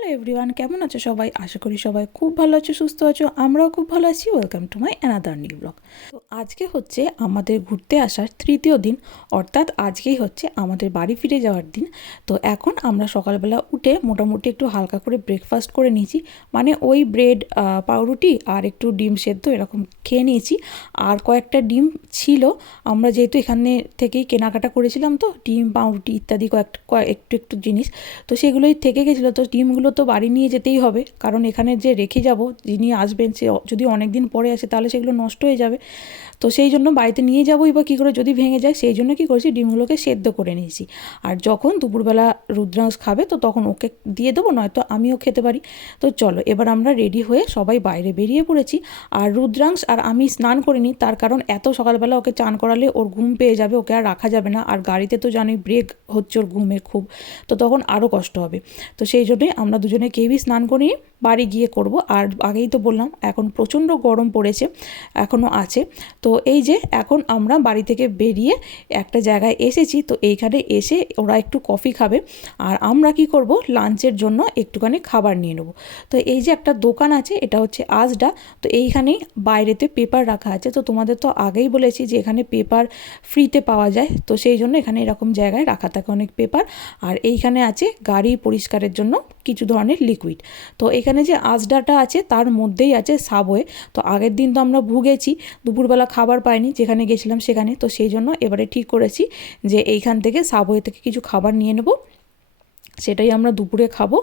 Hello everyone, কেমন আছো সবাই? আশা করি সবাই খুব ভালো আছো, সুস্থ আছো। আমরাও খুব ভালো আছি। Welcome to my another new blog. তো আজকে হচ্ছে আমাদের ঘুরতে আসার তৃতীয় দিন, অর্থাৎ আজকেই হচ্ছে আমাদের বাড়ি ফিরে যাওয়ার দিন। তো এখন আমরা সকালবেলা উঠে মোটামুটি একটু হালকা করে ব্রেকফাস্ট করে নিয়েছি, মানে ওই ব্রেড, পাউরুটি আর একটু ডিম সেদ্ধ এরকম খেয়ে নিয়েছি। আর কয়েকটা ডিম ছিল, আমরা যেহেতু এখানে থেকেই কেনাকাটা করেছিলাম, তো ডিম পাউরুটি ইত্যাদি একটু একটু জিনিস তো সেগুলোই থেকে গেছিলো। তো ডিমগুলো তো বাড়ি নিয়ে যেতেই হবে, কারণ এখানে যে রেখে যাব, যিনি আসবেন সে যদি অনেক দিন পরে আসে তাহলে সেগুলো নষ্ট হয়ে যাবে। তো সেই জন্য বাড়িতে নিয়ে যাবোই বা কী করে, যদি ভেঙে যায়, সেই জন্য কী করেছি, ডিমগুলোকে সেদ্ধ করে নিয়েছি। আর যখন দুপুরবেলা রুদ্রাংশ খাবে তো তখন ওকে দিয়ে দেবো, নয়তো আমিও খেতে পারি। তো চলো এবার আমরা রেডি হয়ে সবাই বাইরে বেরিয়ে পড়েছি। আর রুদ্রাংশ আর আমি স্নান করিনি, তার কারণ এত সকালবেলা ওকে চান করালে ওর ঘুম পেয়ে যাবে, ওকে আর রাখা যাবে না। আর গাড়িতে তো জানোই ব্রেক হচ্ছে ওর ঘুমের খুব, তো তখন আরও কষ্ট হবে। তো সেই জন্যই আমরা দুজনে কেউই স্নান করিনি, বাড়ি গিয়ে করব। আর আগেই তো বললাম এখন প্রচণ্ড গরম পড়েছে, এখনও আছে। তো এই যে এখন আমরা বাড়ি থেকে বেরিয়ে একটা জায়গায় এসেছি। তো এইখানে এসে ওরা একটু কফি খাবে, আর আমরা কি করব, লাঞ্চের জন্য একটুখানি খাবার নিয়ে নেব। তো এই যে একটা দোকান আছে, এটা হচ্ছে আজডা। তো এইখানেই বাইরেতে পেপার রাখা আছে। তো তোমাদের তো আগেই বলেছি যে এখানে পেপার ফ্রিতে পাওয়া যায়, তো সেই জন্য এখানে এরকম জায়গায় রাখা থাকে অনেক পেপার। আর এইখানে আছে গাড়ি পরিষ্কারের জন্য কিছু ধরনের লিকুইড। তো এখানে যে আজডাটা আছে তার মধ্যেই আছে সাবওয়ে। তো আগের দিন তো আমরা ভুগেছি, দুপুরবেলা খাবার পাইনি যেখানে গেছিলাম সেখানে। তো সেই জন্য এবারে ঠিক করেছি যে এইখান থেকে সাবওয়ে থেকে কিছু খাবার নিয়ে নেব, সেটাই আমরা দুপুরে খাবো।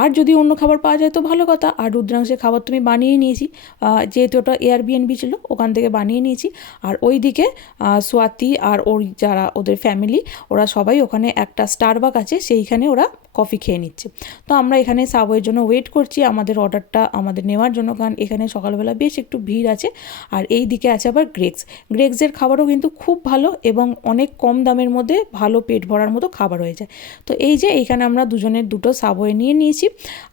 আর যদি অন্য খাবার পাওয়া যায় তো ভালো কথা। আর রুদ্রাংশের খাবার তুমি বানিয়ে নিয়েছি, যেহেতু ওটা এয়ারবিএনবি ছিল ওখান থেকে বানিয়ে নিয়েছি। আর ওই দিকে সোয়াতি আর ওর যারা ওদের ফ্যামিলি, ওরা সবাই ওখানে একটা স্টারবাক আছে, সেইখানে ওরা কফি খেয়ে নিচ্ছে। তো আমরা এখানে সাবওয়ের জন্য ওয়েট করছি আমাদের অর্ডারটা আমাদের নেওয়ার জন্য, কারণ এখানে সকালবেলা বেশ একটু ভিড় আছে। আর এই দিকে আছে আবার গ্রেগসের খাবারও কিন্তু খুব ভালো এবং অনেক কম দামের মধ্যে ভালো পেট ভরার মতো খাবার হয়ে যায়। তো এই যে এইখানে আমরা দুজনের দুটো সাবওয়ে নিয়ে নিয়েছি,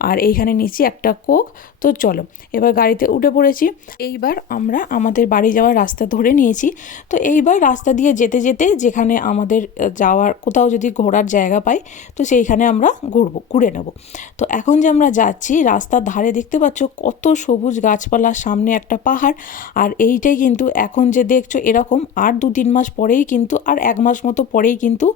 আর এইখানে নিয়েছি একটা কোক। তো চলো এবার গাড়িতে উঠে পড়েছি। এইবার আমরা আমাদের বাড়ি যাওয়ার রাস্তা ধরে নিয়েছি। তো এইবার রাস্তা দিয়ে যেতে যেতে যেখানে আমাদের যাওয়ার কোথাও যদি ঘোরার জায়গা পাই তো সেইখানে আমরা ঘুরে নেব। তো এখন যে আমরা যাচ্ছি রাস্তার ধারে দেখতে পাচ্ছ কত সবুজ গাছপালা, সামনে একটা পাহাড়। আর এইটাই কিন্তু এখন যে দেখছো এরকম আর 2-3 মাস পরেই কিন্তু, আর 1 মাস মতো পরেই কিন্তু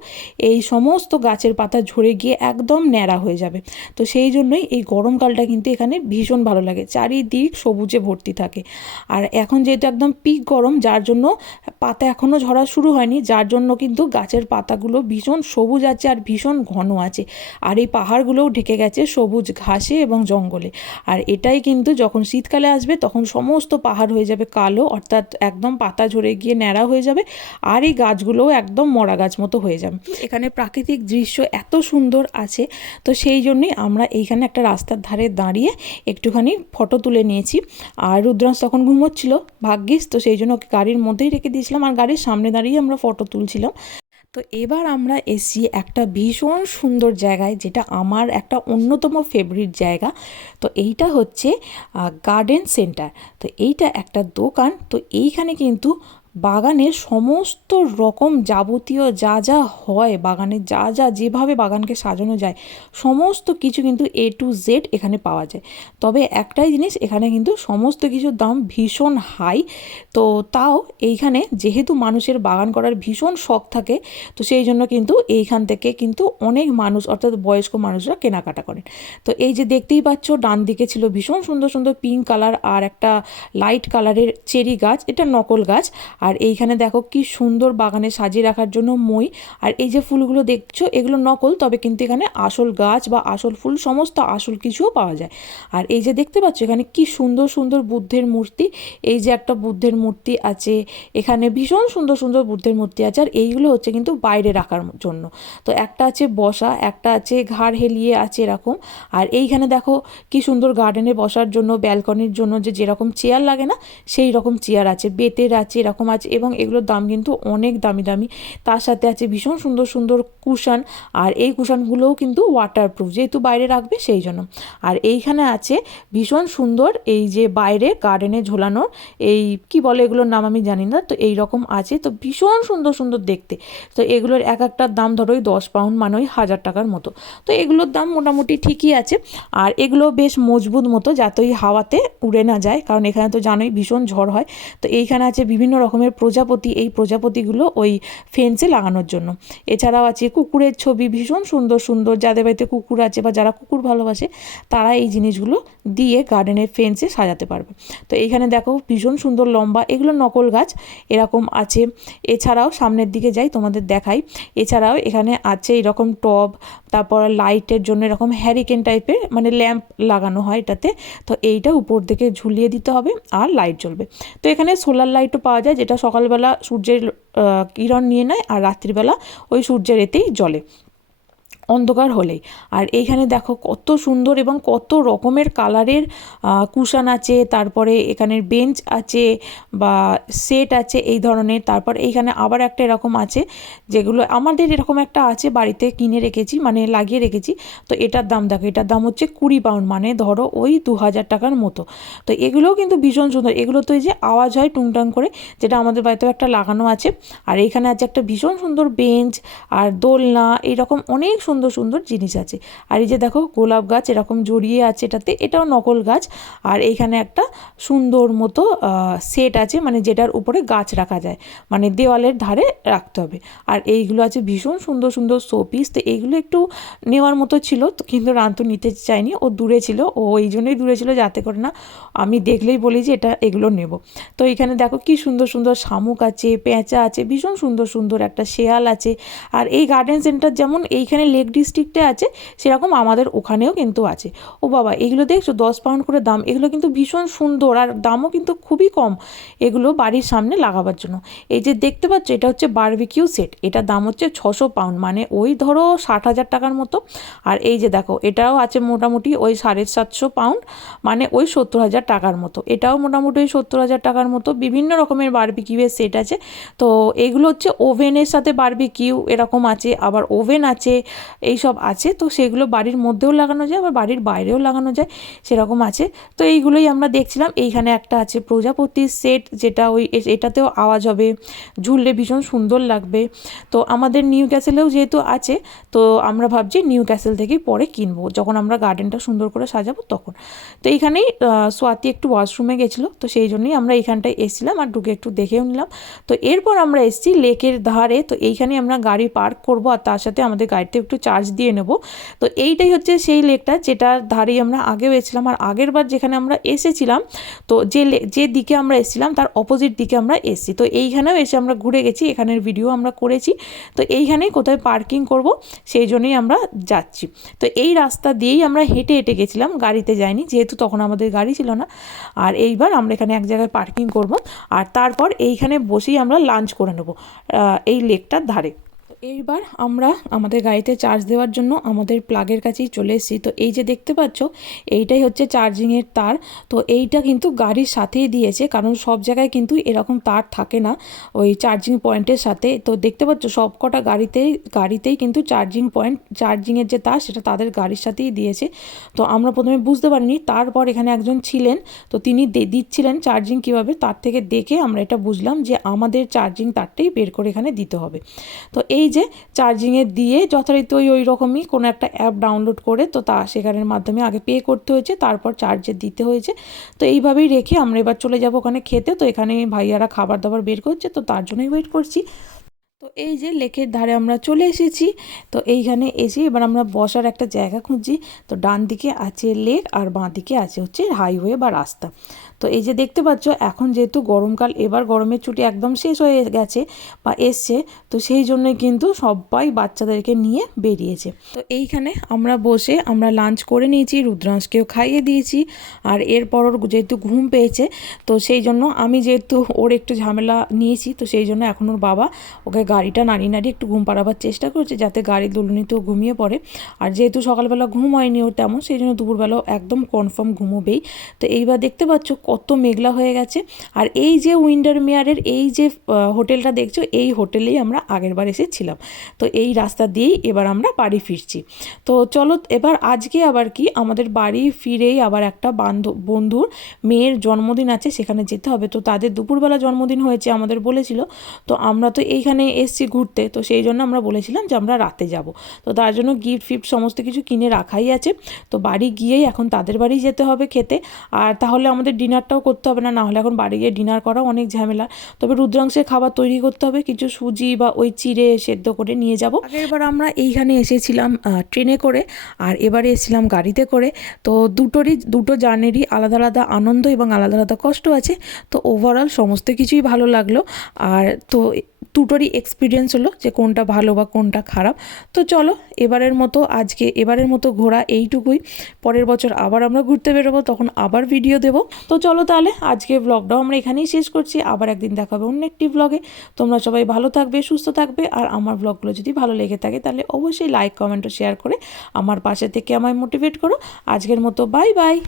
এই সমস্ত গাছের পাতা ঝরে গিয়ে একদম ন্যাড়া হয়ে যাবে। তো সেই জন্যই এই গরমকালটা কিন্তু এখানে ভীষণ ভালো লাগে, চারিদিক সবুজে ভর্তি থাকে। আর এখন যেহেতু একদম পিক গরম, যার জন্য পাতা এখনও ঝরা শুরু হয়নি, যার জন্য কিন্তু গাছের পাতাগুলো ভীষণ সবুজ আছে আর ভীষণ ঘন আছে। আর এই পাহাড়গুলোও ঢেকে গেছে সবুজ ঘাসে এবং জঙ্গলে। আর এটাই কিন্তু যখন শীতকালে আসবে তখন সমস্ত পাহাড় হয়ে যাবে কালো, অর্থাৎ একদম পাতা ঝরে গিয়ে ন্যাড়া হয়ে যাবে। আর এই গাছগুলোও একদম মরা গাছ মতো হয়ে যাবে। এখানে প্রাকৃতিক দৃশ্য এত সুন্দর আছে, তো সেই জন্যই আমরা এইখানে একটা রাস্তার ধারে দাঁড়িয়ে একটুখানি ফটো তুলে নিয়েছি। আর রুদ্রাংশ তখন ঘুমোচ্ছিল ভাগ্যিস, তো সেই জন্য ওকে গাড়ির মধ্যেই রেখে দিয়েছিলাম আর গাড়ির সামনে দাঁড়িয়ে আমরা ফটো তুলছিলাম। তো এবার আমরা এসেছি একটা ভীষণ সুন্দর জায়গায়, যেটা আমার একটা অন্যতম ফেভারিট জায়গা। তো এইটা হচ্ছে গার্ডেন সেন্টার। তো এইটা একটা দোকান। তো এইখানে কিন্তু বাগানের সমস্ত রকম যাবতীয় যা যা হয়, বাগানের যা যা যেভাবে বাগানকে সাজানো যায় সমস্ত কিছু কিন্তু A to Z এখানে পাওয়া যায়। তবে একটাই জিনিস, এখানে কিন্তু সমস্ত কিছুর দাম ভীষণ হাই। তো তাও এইখানে যেহেতু মানুষের বাগান করার ভীষণ শখ থাকে, তো সেই জন্য কিন্তু এইখান থেকে কিন্তু অনেক মানুষ, অর্থাৎ বয়স্ক মানুষরা কেনাকাটা করেন। তো এই যে দেখতেই পাচ্ছ ডান দিকে ছিল ভীষণ সুন্দর সুন্দর পিঙ্ক কালার আর একটা লাইট কালারের চেরি গাছ, এটা নকল গাছ। আর এইখানে দেখো কি সুন্দর বাগানে সাজিয়ে রাখার জন্য মই। আর এই যে ফুলগুলো দেখছো এগুলো নকল, তবে কিন্তু এখানে আসল গাছ বা আসল ফুল সমস্ত আসল কিছুও পাওয়া যায়। আর এই যে দেখতে পাচ্ছ এখানে কি সুন্দর সুন্দর বুদ্ধের মূর্তি, এই যে একটা বুদ্ধের মূর্তি আছে, এখানে ভীষণ সুন্দর সুন্দর বুদ্ধের মূর্তি আছে। আর এইগুলো হচ্ছে কিন্তু বাইরে রাখার জন্য। তো একটা আছে বসা, একটা আছে ঘাড় হেলিয়ে আছে এরকম। আর এইখানে দেখো কি সুন্দর গার্ডেনে বসার জন্য, ব্যালকনির জন্য যে যেরকম চেয়ার লাগে না সেই রকম চেয়ার আছে, বেতের আছে এরকম গাছ, এবং এগুলোর দাম কিন্তু অনেক দামি দামি। তার সাথে আছে ভীষণ সুন্দর সুন্দর কুশন, আর এই কুশনগুলোও কিন্তু ওয়াটারপ্রুফ, যেহেতু বাইরে রাখবে সেই জন্য। আর এইখানে আছে ভীষণ সুন্দর এই যে বাইরে গার্ডেনে ঝোলানো এই কি বলে এগুলোর নাম আমি জানি না, তো এই রকম আছে, তো ভীষণ সুন্দর সুন্দর দেখতে। তো এগুলোর এক একটার দাম ধরো ওই 10 পাউন্ড মানে ওই 1000 টাকার মতো। তো এগুলোর দাম মোটামুটি ঠিকই আছে। আর এগুলো বেশ মজবুত মতো, যাতে ওই হাওয়াতে উড়ে না যায়, কারণ এখানে তো জানোই ভীষণ ঝড় হয়। তো এইখানে আছে বিভিন্ন রকমের প্রজাপতি, এই প্রজাপতিগুলো ওই ফেন্সে লাগানোর জন্য। এছাড়াও আছে কুকুরের ছবি, ভীষণ সুন্দর সুন্দর, যাদের বাড়িতে কুকুর আছে বা যারা কুকুর ভালোবাসে তারা এই জিনিসগুলো দিয়ে গার্ডেনের ফেন্সে সাজাতে পারবে। তো এইখানে দেখো ভীষণ সুন্দর লম্বা, এগুলো নকল গাছ এরকম আছে। এছাড়াও সামনের দিকে যাই তোমাদের দেখাই, এছাড়াও এখানে আছে এরকম টব, তারপর লাইটের জন্য এরকম হ্যারিকেন টাইপের মানে ল্যাম্প লাগানো হয় এটাতে। তো এইটা উপর থেকে ঝুলিয়ে দিতে হবে আর লাইট জ্বলবে। তো এখানে সোলার লাইটও পাওয়া যায়, যেটা সকালবেলা সূর্যের কিরণ নিয়ে নেয়, আর রাত্রিবেলা ওই সূর্যের এতেই জ্বলে অন্ধকার হলেই। আর এইখানে দেখো কত সুন্দর এবং কত রকমের কালারের কুশন আছে, তারপরে এখানের বেঞ্চ আছে বা সেট আছে এই ধরনের। তারপর এইখানে আবার একটা এরকম আছে, যেগুলো আমাদের এরকম একটা আছে বাড়িতে কিনে রেখেছি, মানে লাগিয়ে রেখেছি। তো এটার দাম দেখো, এটার দাম হচ্ছে 20 পাউন্ড, মানে ধরো ওই 2000 টাকার মতো। তো এগুলোও কিন্তু ভীষণ সুন্দর, এগুলো তো এই যে আওয়াজ হয় টুংটাং করে, যেটা আমাদের বাড়িতেও একটা লাগানো আছে। আর এইখানে আছে একটা ভীষণ সুন্দর বেঞ্চ আর দোলনা, এইরকম অনেক সুন্দর সুন্দর জিনিস আছে। আর এই যে দেখো গোলাপ গাছ এরকম জড়িয়ে আছে এটাতে, এটাও নকল গাছ। আর এইখানে একটা সুন্দর মতো সেট আছে, মানে যেটার উপরে গাছ রাখা যায়, মানে দেওয়ালের ধারে রাখতে হবে। আর এইগুলো আছে ভীষণ সুন্দর সুন্দর শোপিস। তো এইগুলো একটু নেওয়ার মতো ছিল, তো কিন্তু রান্তু নিতে চায়নি, ও দূরে ছিল, ও এই জন্যই দূরে ছিল যাতে করে না আমি দেখলেই বলি যে এগুলো নেব। তো এখানে দেখো কি সুন্দর সুন্দর শামুক আছে, পেঁচা আছে, ভীষণ সুন্দর সুন্দর একটা শেয়াল আছে। আর এই গার্ডেন সেন্টার যেমন এইখানে লেক ডিস্ট্রিক্টে আছে, সেরকম আমাদের ওখানেও কিন্তু আছে। ও বাবা, এগুলো দেখছো 10 পাউন্ড করে দাম, এগুলো কিন্তু ভীষণ সুন্দর আর দামও কিন্তু খুবই কম এগুলো বাড়ির সামনে লাগাবার জন্য। এই যে দেখতে পাচ্ছ, এটা হচ্ছে বারবিকিউ সেট, এটার দাম হচ্ছে 600 পাউন্ড, মানে ওই ধরো 60,000 টাকার মতো। আর এই যে দেখো এটাও আছে মোটামুটি ওই 750 পাউন্ড, মানে ওই 70,000 টাকার মতো। এটাও মোটামুটি ওই 70,000 টাকার মতো। বিভিন্ন রকমের বারবিকিউয়ের সেট আছে। তো এগুলো হচ্ছে ওভেনের সাথে বারবিকিউ এরকম আছে, আবার ওভেন আছে, এইসব আছে। তো সেগুলো বাড়ির মধ্যেও লাগানো যায়, আবার বাড়ির বাইরেও লাগানো যায়, সেরকম আছে। তো এইগুলোই আমরা দেখছিলাম। এইখানে একটা আছে প্রজাপতির সেট, যেটা ওই এটাতেও আওয়াজ হবে, ঝুললে ভীষণ সুন্দর লাগবে। তো আমাদের নিউ ক্যাসেলেও যেহেতু আছে, তো আমরা ভাবছি নিউ ক্যাসেল থেকেই পরে কিনবো, যখন আমরা গার্ডেনটা সুন্দর করে সাজাবো তখন। তো এইখানেই সোয়াতি একটু ওয়াশরুমে গেছিলো, তো সেই জন্যই আমরা এইখানটায় এসেছিলাম আর ঢুকে একটু দেখেও নিলাম। তো এরপর আমরা এসেছি লেকের ধারে, তো এইখানে আমরা গাড়ি পার্ক করব, আর তার সাথে আমাদের গাড়িতে একটু চার্জ দিয়ে নেব। তো এইটাই হচ্ছে সেই লেকটা যেটার ধারেই আমরা আগেও এসেছিলাম। আর আগের বার যেখানে আমরা এসেছিলাম, তো যে দিকে আমরা এসেছিলাম তার অপোজিট দিকে আমরা এসেছি। তো এইখানেও এসে আমরা ঘুরে গেছি, এখানের ভিডিও আমরা করেছি। তো এইখানেই কোথায় পার্কিং করব সেই জন্যই আমরা যাচ্ছি। তো এই রাস্তা দিয়েই আমরা হেঁটে হেঁটে গেছিলাম, গাড়িতে যাইনি, যেহেতু তখন আমাদের গাড়ি ছিল না। আর এইবার আমরা এখানে এক জায়গায় পার্কিং করব, আর তারপর এইখানে বসেই আমরা লাঞ্চ করে নেব এই লেকটার ধারে। এইবার আমরা আমাদের গাড়িতে চার্জ দেওয়ার জন্য আমাদের প্লাগের কাছেই চলে এসেছি। তো এই যে দেখতে পাচ্ছ, এইটাই হচ্ছে চার্জিংয়ের তার। তো এইটা কিন্তু গাড়ির সাথেই দিয়েছে, কারণ সব জায়গায় কিন্তু এরকম তার থাকে না ওই চার্জিং পয়েন্টের সাথে। তো দেখতে পাচ্ছ সব কটা গাড়িতেই কিন্তু চার্জিংয়ের যে তার সেটা তাদের গাড়ির সাথেই দিয়েছে। তো আমরা প্রথমে বুঝতে পারিনি, তারপর এখানে একজন ছিলেন, তো তিনি দিচ্ছিলেন চার্জিং কীভাবে, তার থেকে দেখে আমরা এটা বুঝলাম যে আমাদের চার্জিং তারটাই বের করে এখানে দিতে হবে। তো এই যে চার্জিংয়ে দিয়ে যথারীতি ওই রকমই কোনো একটা অ্যাপ ডাউনলোড করে, তো সেখানের মাধ্যমে আগে পে করতে হয়েছে, তারপর চার্জে দিতে হয়েছে। তো এইভাবেই রেখে আমরা এবার চলে যাব ওখানে খেতে। তো এখানে ভাইয়ারা খাবার দাবার বের করছে, তো তার জন্যই ওয়েট করছি। তো এই যে লেকের ধারে আমরা চলে এসেছি। তো এইখানে এসে এবার আমরা বসার একটা জায়গা খুঁজছি। তো ডান দিকে আছে লেক আর বাঁ দিকে আছে হচ্ছে হাইওয়ে বা রাস্তা। তো এই যে দেখতে পাচ্ছ, এখন যেহেতু গরমকাল, এবার গরমের ছুটি একদম শেষ হয়ে গেছে বা এসছে, তো সেই জন্যই কিন্তু সবাই বাচ্চাদেরকে নিয়ে বেরিয়েছে। তো এইখানে আমরা বসে আমরা লাঞ্চ করে নিয়েছি, রুদ্রাংশকেও খাইয়ে দিয়েছি। আর এরপর ওর যেহেতু ঘুম পেয়েছে, তো সেই জন্য আমি যেহেতু ওর একটু ঝামেলা নিয়েছি, তো সেই জন্য এখন ওর বাবা ওকে গাড়িটা নাড়িয়ে নাড়িয়ে একটু ঘুম পাড়াবার চেষ্টা করছে যাতে গাড়ির দুলুনিতেও ঘুমিয়ে পড়ে। আর যেহেতু সকালবেলা ঘুম হয়নি ওর তেমন, সেই জন্য দুপুরবেলাও একদম কনফার্ম ঘুমোবেই। তো এইবার দেখতে পাচ্ছ কত মেঘলা হয়ে গেছে। আর এই যে উইন্ডারমেয়ারের এই যে হোটেলটা দেখছো, এই হোটেলেই আমরা আগেরবার এসেছিলাম। তো এই রাস্তা দিয়েই এবার আমরা বাড়ি ফিরছি। তো চলো এবার আজকে আবার কি আমাদের বাড়ি ফিরেই আবার একটা বন্ধুর মেয়ের জন্মদিন আছে, সেখানে যেতে হবে। তো তাদের দুপুরবেলা জন্মদিন হয়েছে আমাদের বলেছিল। তো আমরা তো এইখানে এসছি ঘুরতে, তো সেই জন্য আমরা বলেছিলাম যে আমরা রাতে যাব। তো তার জন্য গিফট ফিফট সমস্ত কিছু কিনে রাখাই আছে। তো বাড়ি গিয়েই এখন তাদের বাড়ি যেতে হবে খেতে। আর তাহলে আমাদের ডিনারটাও করতে হবে না, হলে এখন বাড়ি গিয়ে ডিনার করাও অনেক ঝামেলা। তবে রুদ্রাংশের খাবার তৈরি করতে হবে, কিছু সুজি বা ওই চিড়ে সেদ্ধ করে নিয়ে যাব। আগেরবার আমরা এইখানে এসেছিলাম ট্রেনে করে, আর এবারে এসেছিলাম গাড়িতে করে। তো দুটো জার্নিরই আলাদা আলাদা আনন্দ এবং আলাদা আলাদা কষ্ট আছে। তো ওভারঅল সমস্ত কিছুই ভালো লাগলো। আর তো দুটোরই এক্সপিরিয়েন্স হলো যে কোনটা ভালো বা কোনটা খারাপ। তো চলো এবারের মতো ঘোরা এইটুকুই। পরের বছর আবার আমরা ঘুরতে বেরোবো, তখন আবার ভিডিও দেবো। তো চলো তাহলে আজকে ব্লগটাও আমরা এখানেই শেষ করছি। আবার একদিন দেখা হবে অন্য একটি ব্লগে। তোমরা সবাই ভালো থাকবে, সুস্থ থাকবে। আর আমার ব্লগগুলো যদি ভালো লেগে থাকে তাহলে অবশ্যই লাইক, কমেন্ট ও শেয়ার করে আমার পাশে থেকে আমায় মোটিভেট করো। আজকের মতো বাই বাই।